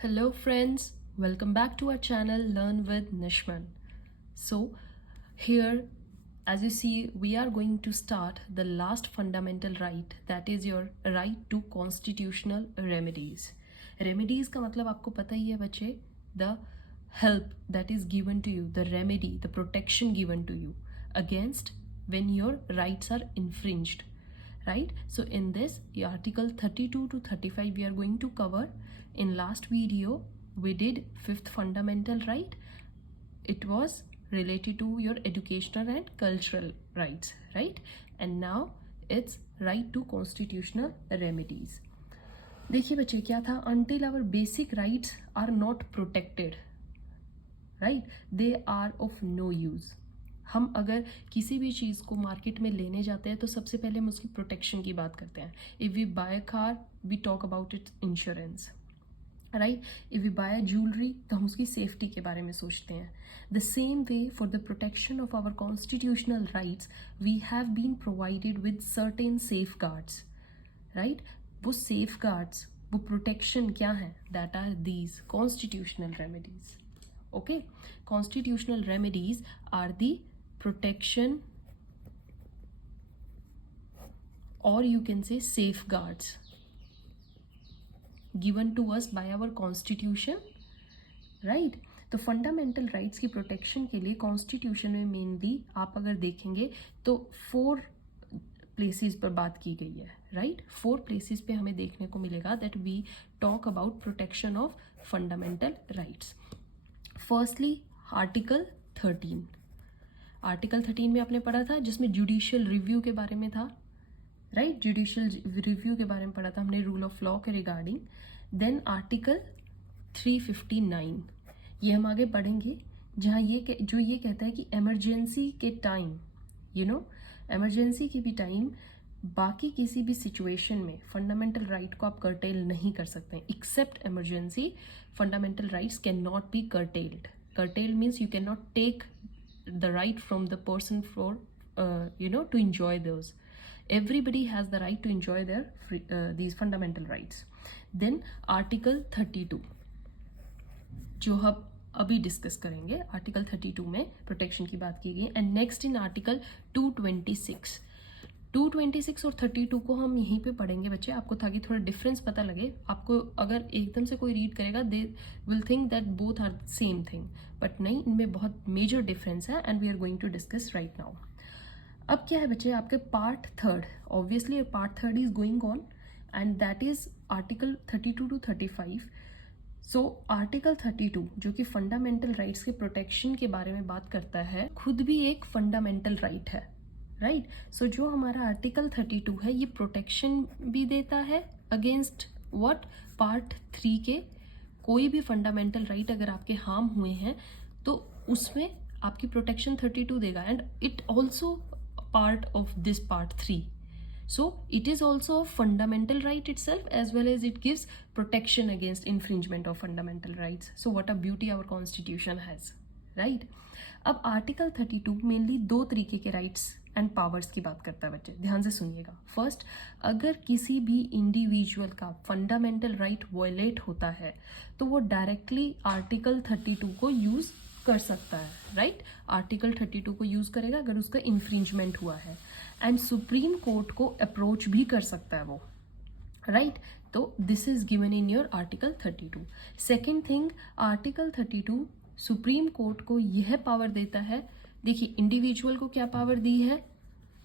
Hello friends, welcome back to our channel Learn with Nishman. So here, as you see, we are going to start the last fundamental right, that is your right to constitutional remedies. Remedies का मतलब आपको पता ही है बच्चे, the help that is given to you, the remedy, the protection given to you against when your rights are infringed. Right, so in this article 32 to 35 we are going to cover. In last video we did fifth fundamental right. It was related to your educational and cultural rights, right? And now it's right to constitutional remedies. देखिए बच्चे क्या था, until our basic rights are not protected, right, they are of no use. हम अगर किसी भी चीज़ को market में लेने जाते हैं तो सबसे पहले हम उसकी प्रोटेक्शन की बात करते हैं. If we buy a car we talk about its insurance, right. If we buy a jewellery तो हम उसकी सेफ्टी के बारे में सोचते हैं. The same way for the protection of our constitutional rights we have been provided with certain safeguards, right. वो safeguards, वो प्रोटेक्शन क्या है, that are these constitutional remedies. Okay, constitutional remedies are the protection, or you can say safeguards, given to us by our constitution, right. तो fundamental rights की protection के लिए constitution में mainly आप अगर देखेंगे तो 4 प्लेसेस पर बात की गई है, राइट. 4 प्लेसेस पे हमें देखने को मिलेगा that we talk about protection of fundamental rights. Firstly article 13. Article 13 में आपने पढ़ा था जिसमें जुडिशियल रिव्यू के बारे में था, राइट. जुडिशियल रिव्यू के बारे में पढ़ा था हमने रूल ऑफ लॉ के रिगार्डिंग. देन आर्टिकल 359 ये हम आगे पढ़ेंगे, जहाँ ये कहता है कि इमरजेंसी के टाइम, इमरजेंसी के भी टाइम बाकी किसी भी सिचुएशन में फंडामेंटल राइट को आप कर्टेल नहीं कर सकते. Except emergency fundamental rights can not be curtailed. Curtail means you can not take the right from the person for to enjoy those. Everybody has the right to enjoy their these fundamental rights. Then article 32 जो हम अभी discuss करेंगे. Article 32 में protection की बात की गई. And next in article 226 और 32 को हम यहीं पे पढ़ेंगे बच्चे, आपको ताकि थोड़ा डिफरेंस पता लगे. आपको अगर एकदम से कोई रीड करेगा they will think that both are same thing, but नहीं, इनमें बहुत मेजर डिफरेंस है and we are going to discuss right now. अब क्या है बच्चे, आपके part 3, obviously part 3 is going on and that is article 32 to 35. So article 32 जो कि फंडामेंटल राइट्स के प्रोटेक्शन के बारे में बात करता है, खुद भी एक फंडामेंटल राइट है, राइट. सो जो हमारा आर्टिकल 32 है ये प्रोटेक्शन भी देता है अगेंस्ट व्हाट, पार्ट 3 के कोई भी फंडामेंटल राइट अगर आपके हार्म हुए हैं तो उसमें आपकी प्रोटेक्शन 32 देगा. And it also part of this part 3. So it is also a fundamental right itself, as well as it gives protection against infringement of fundamental rights. So what a beauty our constitution has, right. अब article 32 mainly 2 तरीके के rights and powers की बात करता है बच्चे, ध्यान से सुनिएगा. फर्स्ट, अगर किसी भी इंडिविजुअल का फंडामेंटल राइट वायलेट होता है तो वो डायरेक्टली आर्टिकल 32 को यूज कर सकता है, राइट. आर्टिकल 32 को यूज करेगा अगर उसका इन्फ्रिंजमेंट हुआ है, एंड सुप्रीम कोर्ट को अप्रोच भी कर सकता है वो, राइट. तो this is given in your article 32. Second thing, article 32 supreme Court को यह पावर देता है, देखिए इंडिविजुअल को क्या पावर दी है,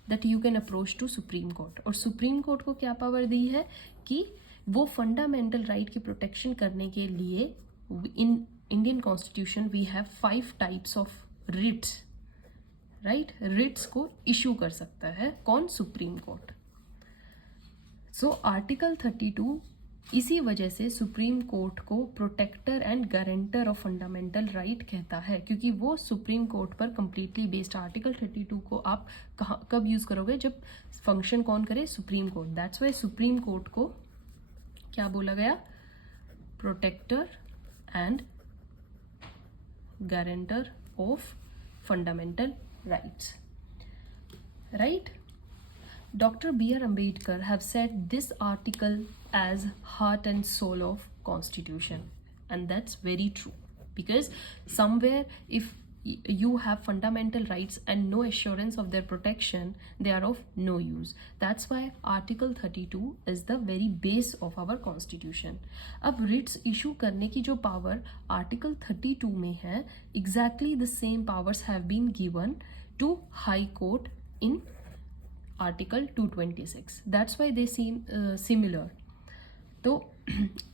that you can approach to supreme Court, और सुप्रीम कोर्ट को क्या पावर दी है कि वो फंडामेंटल राइट की प्रोटेक्शन करने के लिए in Indian constitution we have 5 types of writs, right. Writs को इशू कर सकता है कौन, सुप्रीम कोर्ट. सो आर्टिकल 32 इसी वजह से सुप्रीम कोर्ट को protector and guarantor of fundamental right कहता है, क्योंकि वो सुप्रीम कोर्ट पर कंप्लीटली बेस्ड. आर्टिकल 32 को आप कब यूज करोगे, जब फंक्शन कौन करे, Supreme court. That's why Supreme Court को क्या बोला गया, protector and guarantor of fundamental rights, right. Dr. B.R. Ambedkar have said this article as heart and soul of constitution. and that's very true, because somewhere if you have fundamental rights and no assurance of their protection, they are of no use. That's why Article 32 is the very base of our constitution. अब writs issue करने की जो power Article 32 में है, exactly the same powers have been given to High Court in Article 226. That's why they seem similar. तो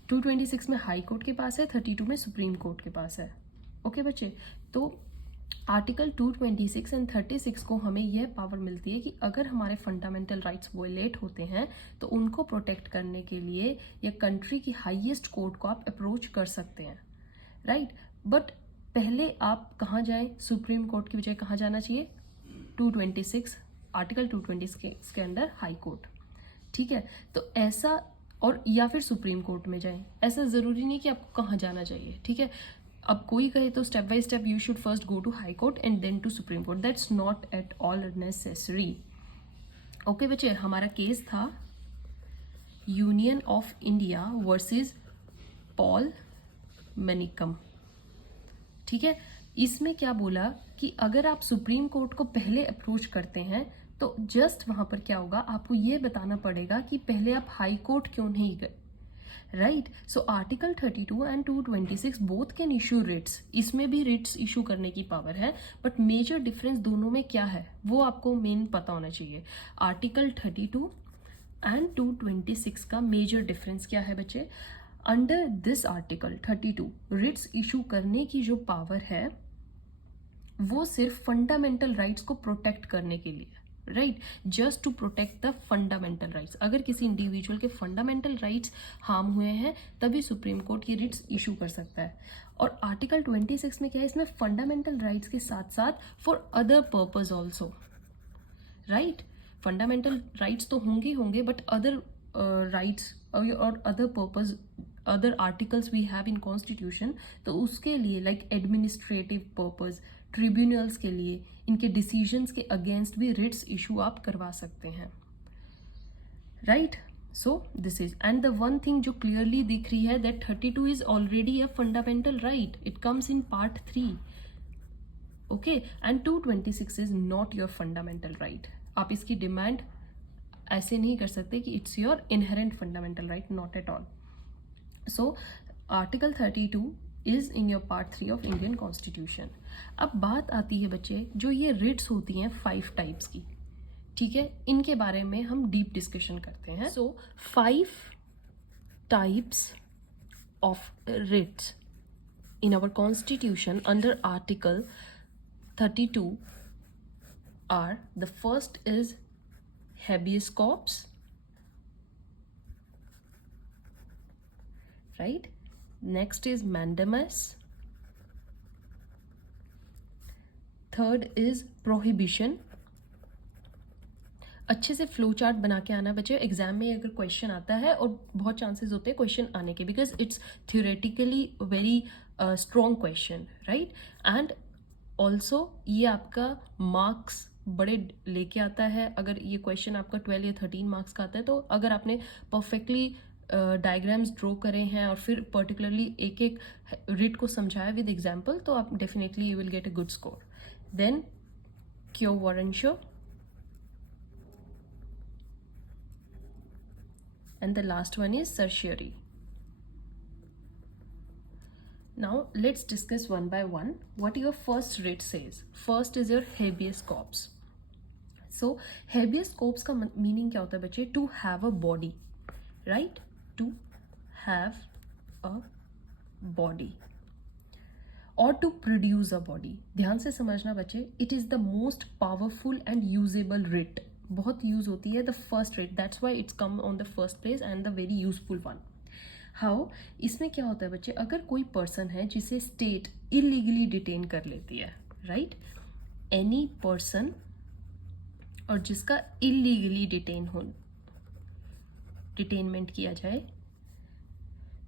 226 में high court के पास है, 32 में सुप्रीम कोर्ट के पास है. ओके बच्चे, तो आर्टिकल 226 एंड 36 को हमें यह पावर मिलती है कि अगर हमारे फंडामेंटल राइट्स वोलेट होते हैं तो उनको प्रोटेक्ट करने के लिए या कंट्री की हाईएस्ट कोर्ट को आप अप्रोच कर सकते हैं, राइट. बट पहले आप कहाँ जाएं? सुप्रीम कोर्ट की बजाय कहाँ जाना चाहिए? 226 आर्टिकल 226 के अंडर हाई कोर्ट. ठीक है, तो ऐसा, और या फिर सुप्रीम कोर्ट में जाएं. ऐसा ज़रूरी नहीं कि आपको कहाँ जाना चाहिए. ठीक है, अब कोई कहे तो step by step you should first go to high court and then to supreme court. That's not at all necessary. Okay बच्चे, हमारा केस था union of India versus Paul Manickam. ठीक है, इसमें क्या बोला कि अगर आप सुप्रीम कोर्ट को पहले अप्रोच करते हैं तो जस्ट वहां पर क्या होगा, आपको ये बताना पड़ेगा कि पहले आप हाई कोर्ट क्यों नहीं गए, right. So article 32 and 226 both can issue Ritz. इसमें भी रिट्स इशू करने की पावर है, बट मेजर डिफरेंस दोनों में क्या है वो आपको मेन पता होना चाहिए. आर्टिकल 32 एंड 226 का मेजर डिफरेंस क्या है बच्चे? Under this article 32 writs issue करने की जो पावर है वो सिर्फ फंडामेंटल राइट्स को प्रोटेक्ट करने के लिए, right, just to protect the fundamental rights. अगर किसी इंडिविजुअल के फंडामेंटल राइट्स हार्म हुए हैं तभी सुप्रीम कोर्ट ये रिट्स इशू कर सकता है. और आर्टिकल 26 में क्या है, इसमें फंडामेंटल राइट्स के साथ साथ for other purpose also, right. Fundamental rights तो होंगे बट अदर राइट्स और other purpose, other articles we have in constitution, तो उसके लिए लाइक एडमिनिस्ट्रेटिव पर्पज, ट्रिब्यूनल्स के लिए, इनके डिसीजंस के अगेंस्ट भी रिट्स इशू आप करवा सकते हैं, right. So this is, and the one thing जो क्लियरली दिख रही है that 32 is already a fundamental right. It comes in part 3. Okay, and 226 is not your fundamental right. आप इसकी डिमांड ऐसे नहीं कर सकते कि it's your inherent fundamental right, not at all. So article 32 is in your part 3 of Indian constitution. अब बात आती है बच्चे, जो ये रिट्स होती हैं 5 टाइप्स की, ठीक है, इनके बारे में हम डीप डिस्कशन करते हैं. So 5 types of writs in our constitution under article 32 are, the first is habeas corpus, right, next is mandamus, third is prohibition. अच्छे से फ्लो चार्ट बना के आना बच्चे, एग्जाम में अगर क्वेश्चन आता है, और बहुत चांसेस होते हैं क्वेश्चन आने के, because it's theoretically very strong question, right. And also ये आपका मार्क्स बड़े लेके आता है. अगर ये क्वेश्चन आपका 12 या 13 मार्क्स का आता है, तो अगर आपने परफेक्टली डायग्राम्स ड्रॉ करे हैं और फिर पर्टिकुलरली एक एक रिट को समझाया विद एग्जाम्पल, तो आप definitely you will get a good score. Then quo warranto, and the last one is certiorari. Now let's discuss one by one what your first writ says. First is your habeas corpus. So habeas corpus का meaning क्या होता है बच्चे? To have a body, right? To have a body or to produce a body. ध्यान से समझना बच्चे, it is the most powerful and usable writ. बहुत यूज होती है the first writ, that's why it's come on the first place and the very useful one. How, इसमें क्या होता है बच्चे, अगर कोई पर्सन है जिसे स्टेट इलीगली डिटेन कर लेती है, राइट, एनी पर्सन, और जिसका इलीगली डिटेनमेंट किया जाए,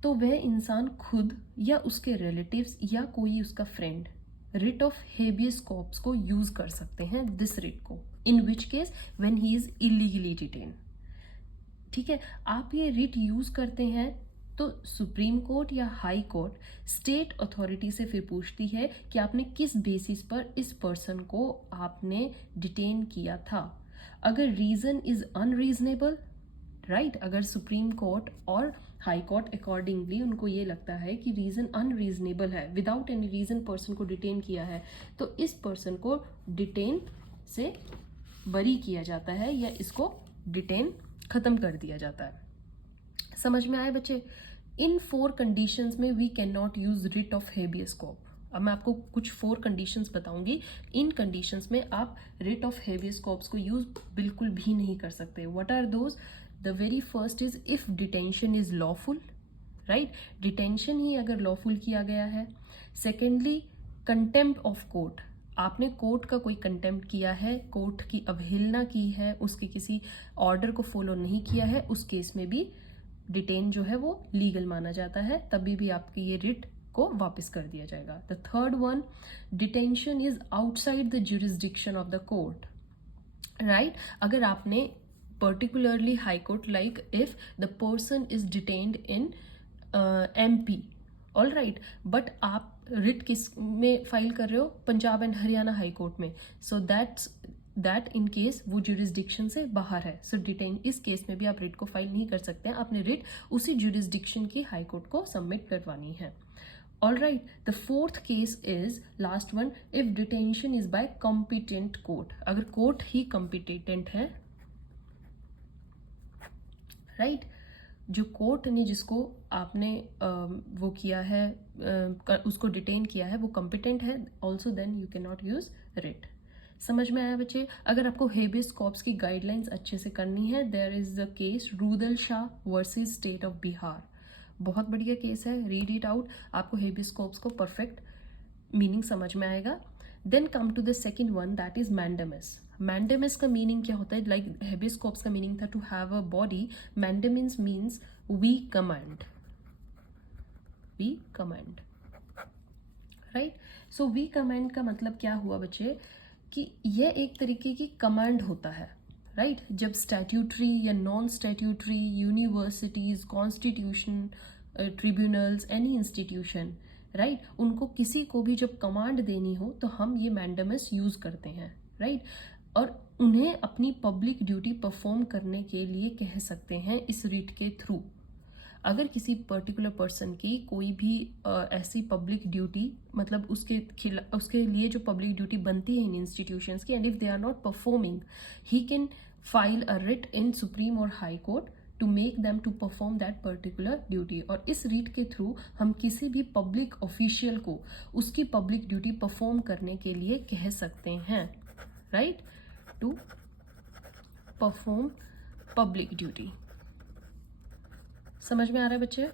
तो वह इंसान खुद या उसके रिलेटिव्स या कोई उसका friend writ of habeas corpus को यूज कर सकते हैं, दिस रिट को, in which case when he is illegally detain. ठीक है, आप ये रिट यूज करते हैं तो सुप्रीम कोर्ट या हाई कोर्ट स्टेट अथॉरिटी से फिर पूछती है कि आपने किस बेसिस पर इस पर्सन को आपने डिटेन किया था। अगर रीजन इज अनरीजनेबल, राइट, अगर सुप्रीम कोर्ट और हाई कोर्ट अकॉर्डिंगली उनको ये लगता है कि रीज़न अनरीजनेबल है, विदाउट एनी रीज़न पर्सन को डिटेन किया है, तो इस पर्सन को डिटेन से बरी किया जाता है या इसको डिटेन ख़त्म कर दिया जाता है। समझ में आए बच्चे? इन 4 कंडीशंस में we can not use writ of habeas corpus. अब मैं आपको कुछ 4 कंडीशंस बताऊंगी, इन कंडीशंस में आप रिट ऑफ हेबियस कॉर्पस को यूज बिल्कुल भी नहीं कर सकते। What are those? The very first is if detention is lawful, right, detention ही अगर लॉफुल किया गया है। सेकेंडली, कंटेम्प्ट ऑफ कोर्ट, आपने कोर्ट का कोई कंटेम्प्ट किया है, कोर्ट की अवहेलना की है, उसके किसी ऑर्डर को फॉलो नहीं किया है, उस केस में भी डिटेन जो है वो लीगल माना जाता है, तभी भी आपकी ये रिट को वापस कर दिया जाएगा। The third one, detention is outside the jurisdiction of the court, right, अगर आपने particularly high court, like if the person is detained in MP, all right, but आप रिट किस में फाइल कर रहे हो? Punjab and Haryana high court में, so that in case वो ज्यूरिसडिक्शन से बाहर है, सो डिटेन, इस केस में भी आप रिट को फाइल नहीं कर सकते हैं, आपने रिट उसी ज्यूरिसडिक्शन की हाई कोर्ट को सबमिट करवानी है। All right, the fourth case is last one, if detention is by competent court, अगर कोर्ट ही कॉम्पिटेंट है, राइट, जो कोर्ट ने जिसको आपने वो किया है, उसको डिटेन किया है, वो कॉम्पिटेंट है, also then you can not use writ. समझ में आया बच्चे? अगर आपको हेबियस कॉर्पस की गाइडलाइंस अच्छे से करनी है, there is the case Rudal Shah versus state of Bihar, बहुत बढ़िया केस है, रीड इट आउट, आपको हेबियस कॉर्पस को परफेक्ट मीनिंग समझ में आएगा। Then come to the second one, that is mandamus. Mandamus का मीनिंग क्या होता है? लाइक हेबियस कॉर्पस का मीनिंग था to have a body, mandamus means we command, we command, right. So we command का मतलब क्या हुआ बच्चे? कि यह एक तरीके की कमांड होता है, राइट, जब स्टैट्यूटरी या non statutory universities, constitution, tribunals, any institution, right, उनको किसी को भी जब कमांड देनी हो तो हम ये मैंडेमस यूज करते हैं, राइट, और उन्हें अपनी पब्लिक ड्यूटी परफॉर्म करने के लिए कह सकते हैं इस रिट के थ्रू। अगर किसी पर्टिकुलर पर्सन की कोई भी ऐसी पब्लिक ड्यूटी, मतलब उसके लिए जो पब्लिक ड्यूटी बनती है इन इंस्टीट्यूशंस की, and if they are not performing, he can file a writ in supreme और high court to make them to perform that particular duty. और इस रिट के थ्रू हम किसी भी पब्लिक ऑफिशियल को उसकी पब्लिक ड्यूटी परफॉर्म करने के लिए कह सकते हैं, right, to perform public duty. समझ में आ रहा है बच्चे?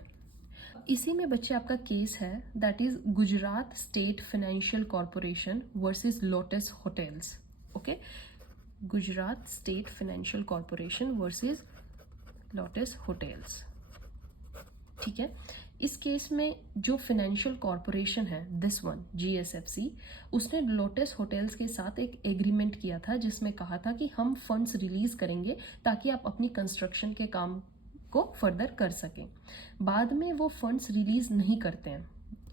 इसी में बच्चे आपका केस है, that is Gujarat state financial corporation versus lotus hotels. Okay, Gujarat state financial corporation versus lotus hotels, ठीक है। इस केस में जो फाइनेंशियल कॉर्पोरेशन है, दिस वन GSFC, उसने लोटस होटल्स के साथ एक एग्रीमेंट किया था जिसमें कहा था कि हम फंड्स रिलीज करेंगे ताकि आप अपनी कंस्ट्रक्शन के काम को फर्दर कर सकें। बाद में वो फंड्स रिलीज नहीं करते हैं,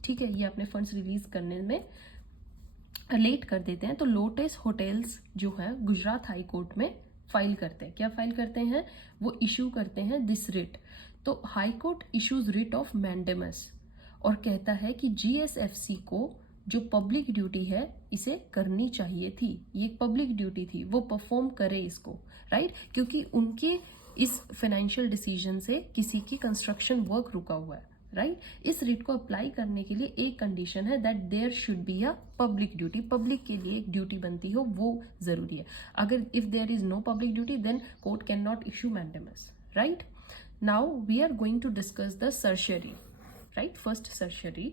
ठीक है, ये अपने फंड्स रिलीज करने में लेट कर देते हैं, तो लोटस होटल्स जो है गुजरात हाई कोर्ट में फाइल करते हैं। क्या फाइल करते हैं? वो इशू करते हैं दिस रिट। तो high court issues writ of mandamus और कहता है कि GSFC को जो पब्लिक ड्यूटी है इसे करनी चाहिए थी, ये पब्लिक ड्यूटी थी, वो परफॉर्म करे इसको, राइट, क्योंकि उनके इस फाइनेंशियल डिसीजन से किसी की कंस्ट्रक्शन वर्क रुका हुआ है, राइट। इस रिट को अप्लाई करने के लिए एक कंडीशन है, that there should be a public duty, public के लिए एक ड्यूटी बनती हो, वो जरूरी है। अगर if there is no public duty then court can not issue mandamus, right. Now we are going to discuss the certiorari, right, first certiorari.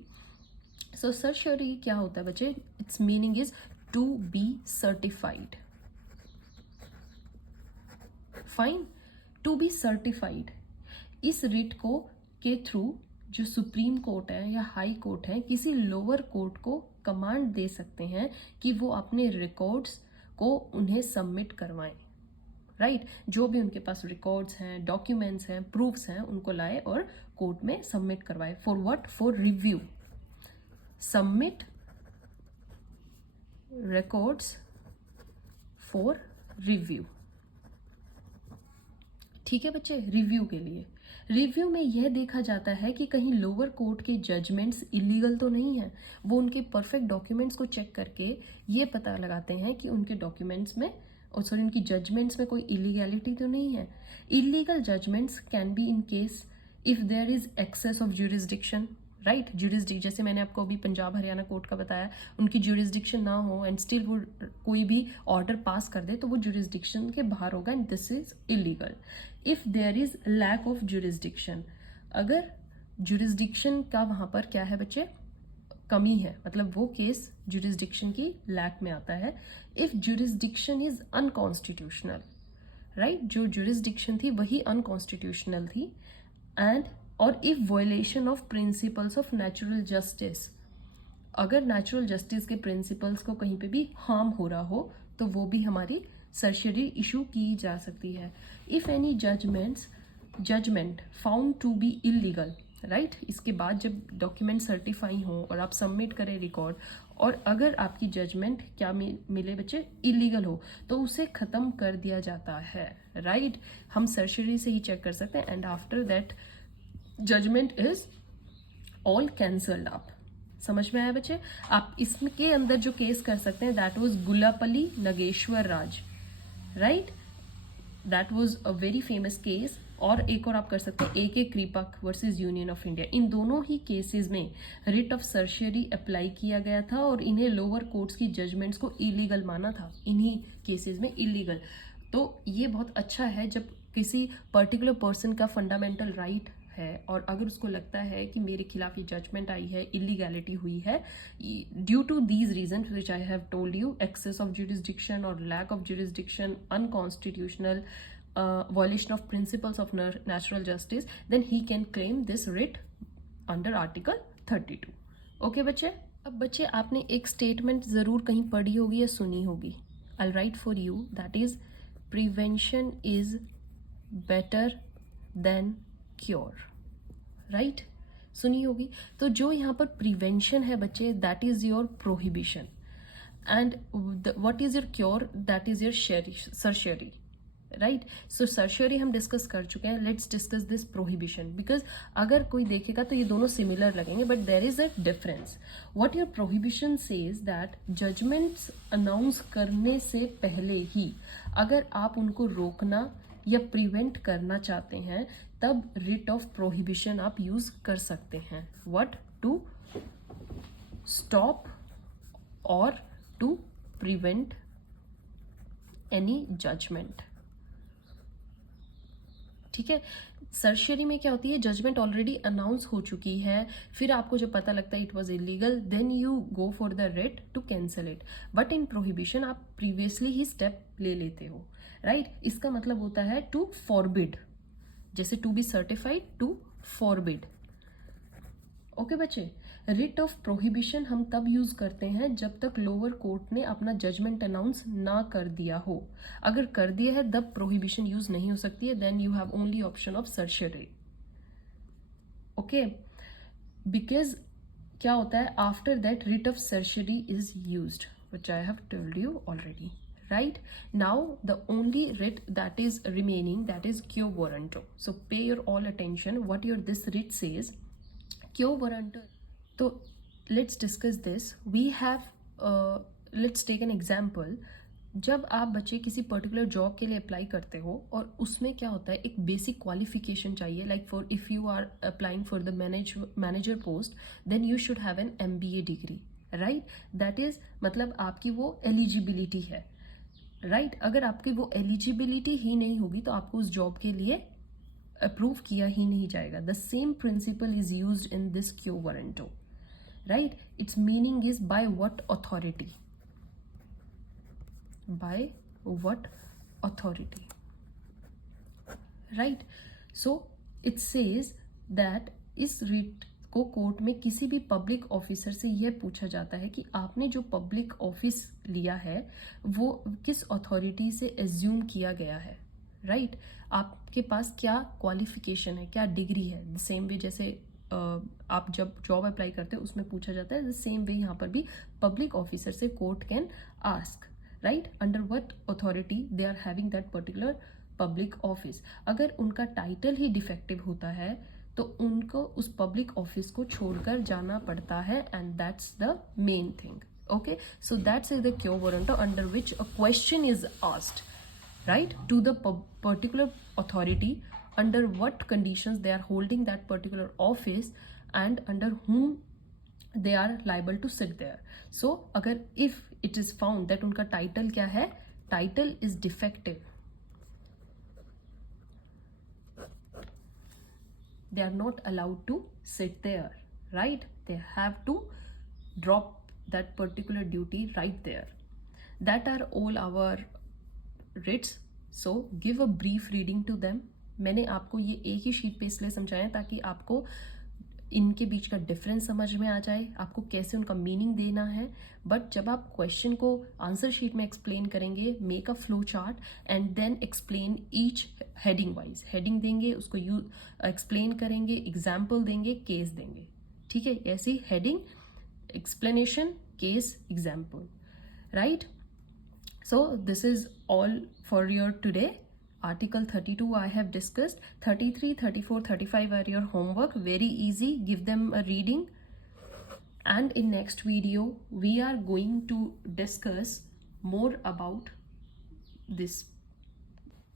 So certiorari क्या होता है बच्चे? Its meaning is to be certified, fine, to be certified. इस writ को के through जो supreme court है या हाई कोर्ट है किसी लोअर कोर्ट को कमांड दे सकते हैं कि वो अपने रिकॉर्ड्स को उन्हें सबमिट करवाएं, राइट जो भी उनके पास रिकॉर्ड्स हैं, डॉक्यूमेंट्स हैं, प्रूफ्स हैं, उनको लाए और कोर्ट में सबमिट करवाए। For what? For review. Submit records for review. ठीक है बच्चे, रिव्यू के लिए। रिव्यू में यह देखा जाता है कि कहीं लोअर कोर्ट के जजमेंट्स इलीगल तो नहीं है। वो उनके परफेक्ट डॉक्यूमेंट्स को चेक करके ये पता लगाते हैं कि उनके डॉक्यूमेंट्स में उनकी जजमेंट्स में कोई इलीगैलिटी तो नहीं है। Illegal judgments can be in case if there is excess of jurisdiction, right. Jurisdiction जैसे मैंने आपको अभी पंजाब हरियाणा कोर्ट का बताया, उनकी ज्यूरिसडिक्शन ना हो एंड स्टिल वो कोई भी ऑर्डर पास कर दे तो वो ज्यूरिसडिक्शन के बाहर होगा and this is illegal. If there is lack of jurisdiction, अगर ज्यूरिसडिक्शन का वहां पर क्या है बच्चे, कमी है, मतलब वो केस ज्यूरिसडिक्शन की लैक में आता है। If jurisdiction is unconstitutional, right, जो ज्यूरिसडिक्शन थी वही अनकॉन्स्टिट्यूशनल थी। एंड और if violation of principles of natural justice, अगर नेचुरल जस्टिस के प्रिंसिपल्स को कहीं पे भी हार्म हो रहा हो तो वो भी हमारी सर्शियरी इशू की जा सकती है। If any judgment found to be illegal, right, इसके बाद जब डॉक्यूमेंट सर्टिफाई हो और आप सबमिट करें रिकॉर्ड, और अगर आपकी जजमेंट क्या मिले बच्चे, इलीगल हो, तो उसे खत्म कर दिया जाता है, राइट। हम सर्शियरी से ही चेक कर सकते हैं and after that judgment is all cancelled. आप समझ में आया बच्चे? आप इसके अंदर जो केस कर सकते हैं that was Gullapalli Nageswara Raj, right, that was a very famous case. और एक और आप कर सकते हैं AK Kraipak versus union of India. इन दोनों ही केसेस में रिट ऑफ सर्शियरी अप्लाई किया गया था और इन्हें लोअर कोर्ट्स की जजमेंट्स को इलीगल माना था, इन्हीं केसेस में इलीगल। तो ये बहुत अच्छा है जब किसी पर्टिकुलर पर्सन का फंडामेंटल राइट है और अगर उसको लगता है कि मेरे खिलाफ ये जजमेंट आई है, इलीगैलिटी हुई है due to these reason which I have told you, excess of jurisdiction और lack of jurisdiction, unconstitutional, violation of principles of natural justice, then he can claim this writ under article 32। Okay बच्चे? अब बच्चे आपने एक statement जरूर कहीं पढ़ी होगी या सुनी होगी, I'll write for you, that is prevention is better than cure, right, सुनी होगी। तो जो यहाँ पर प्रिवेंशन है बच्चे, that is your prohibition, and what is your cure, that is your certiorari, right. So certiorari हम डिस्कस कर चुके हैं, let's discuss this prohibition, because अगर कोई देखेगा तो ये दोनों सिमिलर लगेंगे but there is a difference. What your prohibition says that judgments announce करने से पहले ही अगर आप उनको रोकना या प्रिवेंट करना चाहते हैं तब रिट ऑफ प्रोहिबिशन आप यूज कर सकते हैं। व्हाट? टू स्टॉप और टू प्रिवेंट एनी जजमेंट, ठीक है। सर्शियरी में क्या होती है, जजमेंट ऑलरेडी अनाउंस हो चुकी है, फिर आपको जब पता लगता है it was illegal, then you go for the writ to cancel it. But in prohibition आप प्रीवियसली ही स्टेप ले लेते हो, राइट। इसका मतलब होता है टू फॉरबिड, जैसे to be certified, to forbid. Okay बच्चे, रिट ऑफ प्रोहिबिशन हम तब यूज करते हैं जब तक लोअर कोर्ट ने अपना जजमेंट अनाउंस ना कर दिया हो। अगर कर दिया है तब प्रोहिबिशन यूज नहीं हो सकती है, then you have only option of certiorari. Okay, because क्या होता है after that writ of certiorari is used, which I have told you already, right? Now the only writ that is remaining, that is quo warranto. So pay your all attention what your this writ says. Quo warranto, so let's discuss this. We have let's take an example. जब आप बच्चे किसी particular job के लिए apply करते हो और उसमें क्या होता है, एक बेसिक क्वालिफिकेशन चाहिए, like for if you are applying for the manager post, then you should have an MBA degree, right. That is मतलब आपकी वो एलिजिबिलिटी है, राइट। अगर आपकी वो एलिजिबिलिटी ही नहीं होगी तो आपको उस जॉब के लिए अप्रूव किया ही नहीं जाएगा। The same principle is used in this quo warranto, right. Its meaning is by what authority, by what authority, right. So it says that इस रिट को कोर्ट में किसी भी पब्लिक ऑफिसर से यह पूछा जाता है कि आपने जो पब्लिक ऑफिस लिया है वो किस अथॉरिटी से एज्यूम किया गया है, राइट आपके पास क्या क्वालिफिकेशन है, क्या डिग्री है। द सेम वे जैसे आप जब जॉब अप्लाई करते हो उसमें पूछा जाता है, द सेम वे यहाँ पर भी पब्लिक ऑफिसर से court can ask, right, under what authority they are having that particular public office. अगर उनका टाइटल ही डिफेक्टिव होता है तो उनको उस पब्लिक ऑफिस को छोड़कर जाना पड़ता है, and that's the main thing. Okay, so that's the quo warranto under which a question is asked, right, to the particular authority, under what conditions they are holding that particular office and under whom they are liable to sit there. So agar if it is found that unka title kya hai, title is defective, they are not allowed to sit there, right, they have to drop that particular duty right there. That are all our writs, so give a brief reading to them. मैंने आपको ये एक ही sheet पे इसलिए समझाया ताकि आपको इनके बीच का डिफरेंस समझ में आ जाए, आपको कैसे उनका मीनिंग देना है। बट जब आप क्वेश्चन को आंसर शीट में एक्सप्लेन करेंगे, make a flow chart and then explain each heading wise, heading देंगे, उसको एक्सप्लेन करेंगे, एग्जाम्पल देंगे, केस देंगे, ठीक है, ऐसी heading, explanation, case, example, right? So this is all for your today. Article 32 I have discussed. 33, 34, 35 are your homework, very easy, give them a reading. And in next video we are going to discuss more about this.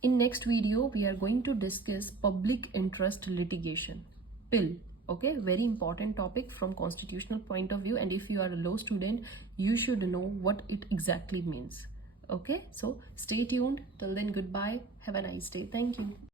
In next video we are going to discuss public interest litigation, PIL. Okay, very important topic from constitutional point of view, and if you are a law student you should know what it exactly means. Okay, so stay tuned till then, goodbye, have a nice day, thank you.